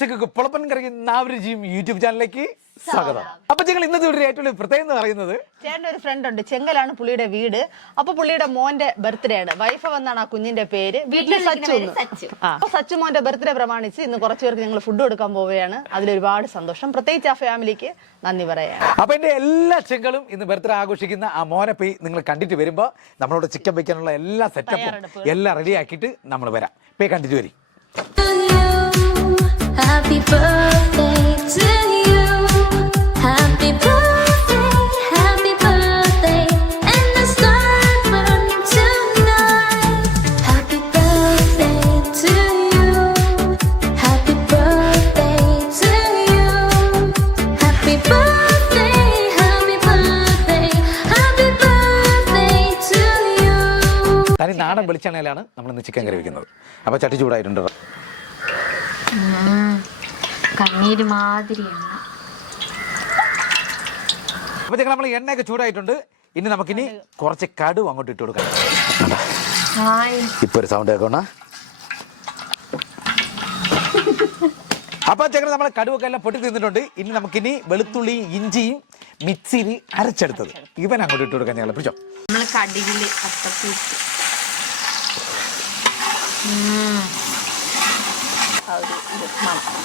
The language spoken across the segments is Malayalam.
പ്രേക്ഷകർക്ക് പൊളപ്പൻ കറിക്ക് നാവരുചിയും യൂട്യൂബ് ചാനലിലേക്ക് സ്വാഗതം. അപ്പൊ ഞങ്ങൾ ഇന്നത്തെ ഒരു ഏറ്റവും പ്രത്യേകം എന്ന് പറയുന്നത്, ചേട്ടൻ്റെ ഒരു ഫ്രണ്ട് ഉണ്ട്, ചെങ്കലാണ് പുള്ളിയുടെ വീട്. അപ്പൊ പുള്ളിയുടെ മോന്റെ ബർത്ത്ഡേ ആണ്. വൈഫ് വന്നാണ് ആ കുഞ്ഞിന്റെ പേര്. വീട്ടിലെ സച്ചു മോന്റെ ബർത്ത്ഡേ പ്രമാണിച്ച് ഇന്ന് കുറച്ചു പേർക്ക് ഞങ്ങൾ ഫുഡ് കൊടുക്കാൻ പോവുകയാണ്. അതിലൊരുപാട് സന്തോഷം. പ്രത്യേകിച്ച് ആ ഫാമിലിക്ക് നന്ദി പറയാം. അപ്പൊ എന്റെ എല്ലാ ചെങ്കളും ഇന്ന് ബർത്ത്ഡേ ആഘോഷിക്കുന്ന ആ മോനെ പോയി നിങ്ങൾ കണ്ടിട്ട് വരുമ്പോ നമ്മളോട് ചിക്കൻ വെക്കാനുള്ള എല്ലാ സെറ്റപ്പും എല്ലാം റെഡി ആക്കിയിട്ട് നമ്മൾ വരാം. പോയി കണ്ടിട്ട് വരും. Happy birthday to you. Happy birthday, happy birthday. And the stars burning tonight. Happy birthday to you. Happy birthday to you. Happy birthday, happy birthday, happy birthday to you. തനി നാടൻ വെളിച്ചെണ്ണയിലാണ് നമ്മൾ ഇന്ന് ചിക്കൻ കറി വെക്കുന്നത്. അപ്പൊ ചട്ടി ചൂടായിട്ടുണ്ട്. കണ്ണീര് മാതിരിയാണ്. അപ്പൊ ഞങ്ങൾ നമ്മൾ എണ്ണയൊക്കെ ചൂടായിട്ടുണ്ട്. ഇനി നമുക്കിനി കുറച്ച് കടുവ് അങ്ങോട്ട് ഇട്ട് കൊടുക്കാം. ഇപ്പൊ ഒരു സൗണ്ട് കേൾക്കണ. അപ്പൊ ഞങ്ങൾ നമ്മളെ കടുവൊക്കെ എല്ലാം പൊട്ടി തിന്നിട്ടുണ്ട്. ഇനി നമുക്കിനി വെളുത്തുള്ളിയും ഇഞ്ചിയും മിക്സിയിൽ അരച്ചെടുത്തത് ഇവൻ അങ്ങോട്ട് ഇട്ട് കൊടുക്കാൻ ഞങ്ങൾ പിടിച്ചോ. നമ്മള് കടുകില്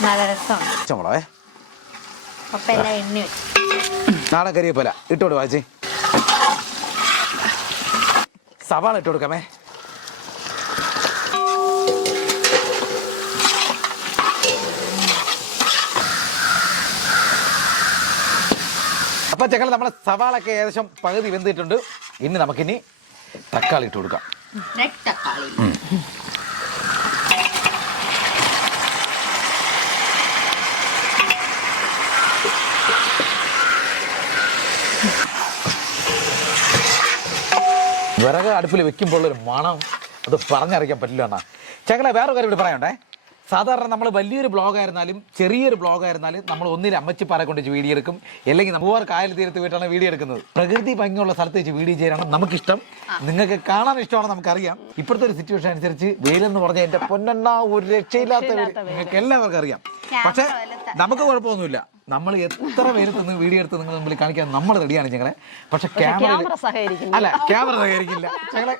നല്ല രസമുണ്ട്. നാടൻ കരിയപ്പോലെ ഇട്ടോട് വാച്ചി. സവാള ഇട്ട് കൊടുക്കാമേ. അപ്പൊ ഞങ്ങൾ നമ്മളെ സവാളൊക്കെ ഏകദേശം പകുതി വെന്തിട്ടുണ്ട്. ഇനി നമുക്കിനി തക്കാളി ഇട്ട് കൊടുക്കാം. വിറക് അടുപ്പിൽ വെക്കുമ്പോൾ ഒരു മണം അത് പറഞ്ഞറിയിക്കാൻ പറ്റില്ല എന്നാ. ഞങ്ങളെ വേറെ കാര്യം ഇവിടെ പറയണ്ടേ. സാധാരണ നമ്മൾ വലിയൊരു ബ്ലോഗായിരുന്നാലും ചെറിയൊരു ബ്ലോഗായിരുന്നാലും നമ്മൾ ഒന്നിലും അമ്മച്ചിപ്പാറെ കൊണ്ട് വെച്ച് വീഡിയോ എടുക്കും, അല്ലെങ്കിൽ നമ്മൾ കായൽ തീരത്ത് പോയിട്ടാണ് വീഡിയോ എടുക്കുന്നത്. പ്രകൃതി ഭംഗിയുള്ള സ്ഥലത്ത് വെച്ച് വീഡിയോ ചെയ്യാനാണ് നമുക്കിഷ്ടം. നിങ്ങൾക്ക് കാണാൻ ഇഷ്ടമാണ് നമുക്കറിയാം. ഇപ്പോഴത്തെ ഒരു സിറ്റുവേഷൻ അനുസരിച്ച് വെയിലെന്ന് പറഞ്ഞാൽ എൻ്റെ പൊന്നെണ്ണ ഒരു രക്ഷയില്ലാത്ത നിങ്ങൾക്ക് എല്ലാവർക്കും അറിയാം. പക്ഷെ നമുക്ക് കുഴപ്പമൊന്നുമില്ല. നമ്മൾ എത്ര വെയിലത്ത് വീഡിയോ എടുത്ത് നിങ്ങൾ മുമ്പിൽ കാണിക്കാൻ നമ്മൾ റെഡിയാണ് ഞങ്ങളെ. പക്ഷെ ക്യാമറ സഹകരിക്കില്ല ഞങ്ങളെ.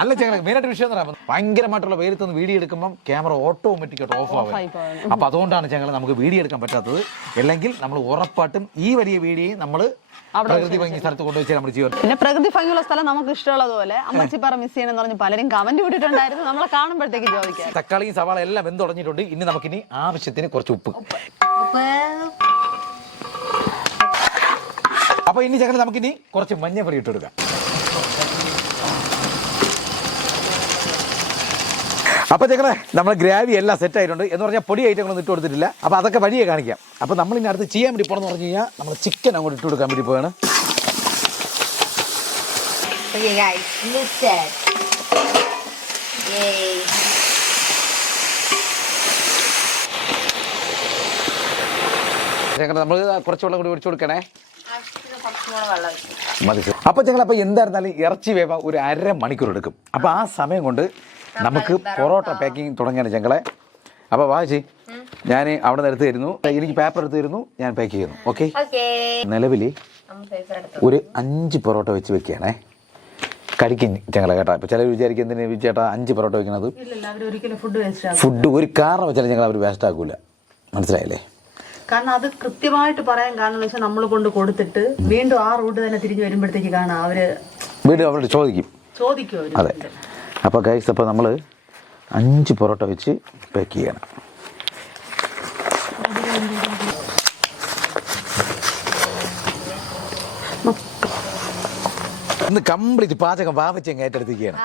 അല്ല ഞങ്ങളെ മെയിനായിട്ട് വിഷയം എന്ന് പറയുമ്പോൾ ഭയങ്കരമായിട്ടുള്ള വെയിലത്ത് വീഡിയോ എടുക്കുമ്പോൾ ക്യാമറ ഓട്ടോമാറ്റിക്കായിട്ട് ഓഫ് ആവും. അപ്പൊ അതുകൊണ്ടാണ് ഞങ്ങൾ നമുക്ക് വീഡിയോ എടുക്കാൻ പറ്റാത്തത്. അല്ലെങ്കിൽ നമ്മൾ ഉറപ്പായിട്ടും ഈ വലിയ വീഡിയോ നമ്മൾ പ്രകൃതി ഭംഗി സ്ഥലത്ത് കൊണ്ടുവച്ചാൽ നമ്മൾ ചെയ്യും. പിന്നെ പ്രകൃതി ഭംഗിയുള്ള സ്ഥലം നമുക്ക് ഇഷ്ടമുള്ളതുപോലെ അമ്മച്ചിപ്പാറ മിസ് ചെയ്യണമെന്ന് പറഞ്ഞ് പലരും കമന്റ് വിട്ടിട്ടുണ്ടായിരുന്നു. നമ്മളെ കാണുമ്പോഴത്തേക്ക് ചോദിക്കാം. തക്കാളിയും സവാള എല്ലാം വെന്തുടഞ്ഞിട്ടുണ്ട്. ഇനി നമുക്കിനി ആവശ്യത്തിന് കുറച്ച് ഉപ്പ്. അപ്പൊ ഇനി ഞങ്ങൾ നമുക്കിനി കുറച്ച് മഞ്ഞപ്പൊടി ഇട്ട് കൊടുക്കാം. അപ്പൊ ഞങ്ങളെ നമ്മൾ ഗ്രാവി എല്ലാം സെറ്റ് ആയിട്ടുണ്ട്. എന്ന് പറഞ്ഞാൽ പൊടി ഐറ്റങ്ങളൊന്നും ഇട്ട് കൊടുത്തിട്ടില്ല. അപ്പൊ അതൊക്കെ വഴിയെ കാണിക്കാം. അപ്പൊ നമ്മൾ ഇനി അടുത്ത് ചെയ്യാൻ വേണ്ടി പോകണമെന്ന് പറഞ്ഞു കഴിഞ്ഞാൽ നമ്മൾ ചിക്കൻ അങ്ങോട്ട് ഇട്ട് കൊടുക്കാൻ വേണ്ടി പോവാണ്. ഞങ്ങൾ നമ്മൾ കുറച്ച് വെള്ളം കൂടി ഒഴിച്ചു കൊടുക്കണേ. മതി. അപ്പൊ ഞങ്ങൾ അപ്പൊ എന്തായിരുന്നാലും ഇറച്ചി വേവാൻ ഒരു 1/2 മണിക്കൂർ എടുക്കും. അപ്പൊ ആ സമയം കൊണ്ട് നമുക്ക് പൊറോട്ട പാക്കിങ് തുടങ്ങിയാണ് ഞങ്ങളെ. അപ്പോൾ വാച്ചി ഞാൻ അവിടെ നിന്ന് എടുത്ത് തരുന്നു, എനിക്ക് പേപ്പർ എടുത്ത് തരുന്നു, ഞാൻ പാക്ക് ചെയ്യുന്നു. ഓക്കെ. നിലവിൽ ഒരു 5 പൊറോട്ട വെച്ച് വെക്കുകയാണേ. കഴിക്കും ഞങ്ങളെ കേട്ടാ. ഇപ്പം ചിലർ വിചാരിക്കും എന്തിനാ ചേട്ടാ 5 പൊറോട്ട വെക്കുന്നത്. ഫുഡ് ഒരു കാരണം വെച്ചാൽ ഞങ്ങൾ അവർ വേസ്റ്റ് ആക്കൂല. മനസ്സിലായില്ലേ? കാരണം അത് കൃത്യമായിട്ട് പറയാൻ കാരണം വെച്ചാൽ നമ്മൾ കൊണ്ട് കൊടുത്തിട്ട് വീണ്ടും ആ റൂട്ട് തന്നെ തിരിഞ്ഞ് വരുമ്പോഴത്തേക്ക് കാണാം അവര് വീണ്ടും അവരോട് ചോദിക്കും. അതെ. അപ്പോൾ ഗൈസ്, അപ്പോൾ നമ്മൾ 5 പൊറോട്ട വെച്ച് പാക്ക് ചെയ്യണം. ഇന്ന് കംപ്ലീറ്റ് പാചകം വാവച്ചങ്ങ് ഏറ്റെടുത്തിരിക്കുകയാണ്.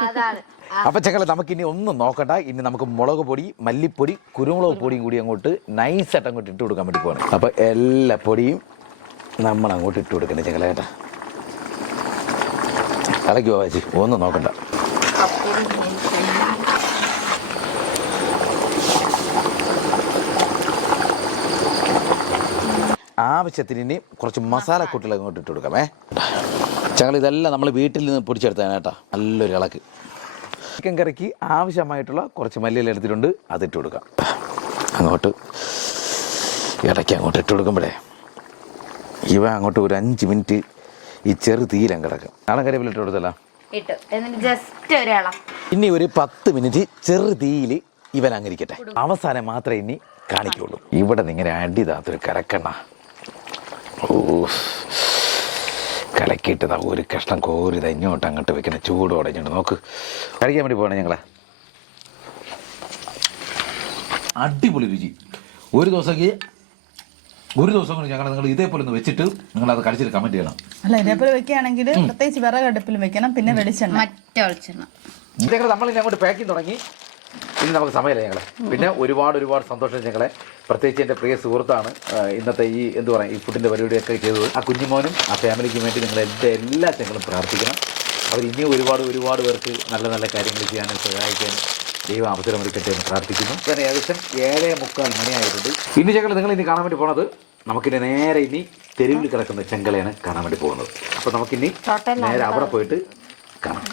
അപ്പൊ ചക്കളെ നമുക്കിനി ഒന്നും നോക്കണ്ട. ഇനി നമുക്ക് മുളക് പൊടി, മല്ലിപ്പൊടി, കുരുമുളക് പൊടിയും കൂടി അങ്ങോട്ട് നൈസായിട്ട് അങ്ങോട്ട് ഇട്ട് കൊടുക്കാൻ വേണ്ടി പോകണം. അപ്പൊ എല്ലാ പൊടിയും നമ്മൾ അങ്ങോട്ട് ഇട്ട് കൊടുക്കണ്ടേ ചക്കളെ കേട്ടാ. ഇളക്കി വാവച്ചി, ഒന്നും നോക്കണ്ട. ആവശ്യത്തിന് ഇനി കുറച്ച് മസാലക്കൂട്ടുകൾ അങ്ങോട്ട് ഇട്ട് കൊടുക്കാമേ. ഞങ്ങൾ ഇതെല്ലാം നമ്മൾ വീട്ടിൽ നിന്ന് പൊടിച്ചെടുത്താണ് കേട്ടോ. നല്ലൊരു ഇളക്ക്. ചിക്കൻ കറിക്ക് ആവശ്യമായിട്ടുള്ള കുറച്ച് മല്ലിയില എടുത്തിട്ടുണ്ട്, അതിട്ട് കൊടുക്കാം. അങ്ങോട്ട് ഇടയ്ക്ക് അങ്ങോട്ട് ഇട്ട് കൊടുക്കുമ്പോഴേ ഇവ അങ്ങോട്ട് ഒരു 5 മിനിറ്റ് ഈ ചെറു തീയിലും കിടക്കും. നാളെ കറിവേപ്പില ഇട്ട് കൊടുത്തല്ലോ. ഇനി ഒരു 10 മിനിറ്റ് ചെറു തീയിൽ ഇവൻ അങ്ങിരിക്കട്ടെ. അവസാനം മാത്രമേ ഇനി കാണിക്കുള്ളൂ. ഇവിടെ നിന്ന് ഇങ്ങനെ അടിതാത്തൊരു കലക്കെണ്ണ. ഓ, കലക്കിയിട്ടതാ ഒരു കഷ്ണം കോരിത ഇങ്ങോട്ട് അങ്ങോട്ട് വെക്കുന്ന ചൂടോടെ ഇങ്ങോട്ട് നോക്ക്. കഴിക്കാൻ വേണ്ടി പോകണേ ഞങ്ങളെ. അടിപൊളി രുചി. ഒരു ദിവസം കൊണ്ട് നിങ്ങൾ ഇതേപോലെ ഒന്ന് വെച്ചിട്ട് നിങ്ങൾ അത് കഴിച്ചിട്ട് കമന്റ് ചെയ്യണം. അല്ല, ഇതേപോലെ വെക്കുകയാണെങ്കിൽ പ്രത്യേകിച്ച് വിറകടുപ്പിലും വെക്കണം. പിന്നെ വെളിച്ചെണ്ണ ഞങ്ങൾ നമ്മളിനി അങ്ങോട്ട് പാക്കിങ് തുടങ്ങി. ഇനി നമുക്ക് സമയമില്ല ഞങ്ങളെ. പിന്നെ ഒരുപാട് സന്തോഷം ഞങ്ങളെ. പ്രത്യേകിച്ച് എൻ്റെ പ്രിയ സുഹൃത്താണ് ഇന്നത്തെ ഈ ഈ ഫുഡിൻ്റെ പരിപാടിയൊക്കെ ചെയ്തത്. ആ കുഞ്ഞുമോനും ആ ഫാമിലിക്കും വേണ്ടി നിങ്ങൾ എല്ലാ ഞങ്ങളും പ്രാർത്ഥിക്കണം. അവർ ഇനിയും ഒരുപാട് പേർക്ക് നല്ല നല്ല കാര്യങ്ങൾ ചെയ്യാനും സഹായിക്കാനും ദൈവം അവസരം ഒരുക്കട്ടെ എന്ന് പ്രാർത്ഥിക്കുന്നു. അങ്ങനെ ഏകദേശം 7:45 മണിയായിട്ടുണ്ട്. ഇനി ഞങ്ങൾ നിങ്ങൾ ഇനി കാണാൻ വേണ്ടി പോണത് നമുക്കിനി നേരെ ഇനി തെരുവിൽ കിടക്കുന്ന ചെങ്കളയാണ് കാണാൻ വേണ്ടി പോകുന്നത്. അപ്പോൾ നമുക്കിനി നേരെ അവിടെ പോയിട്ട് കാണാം.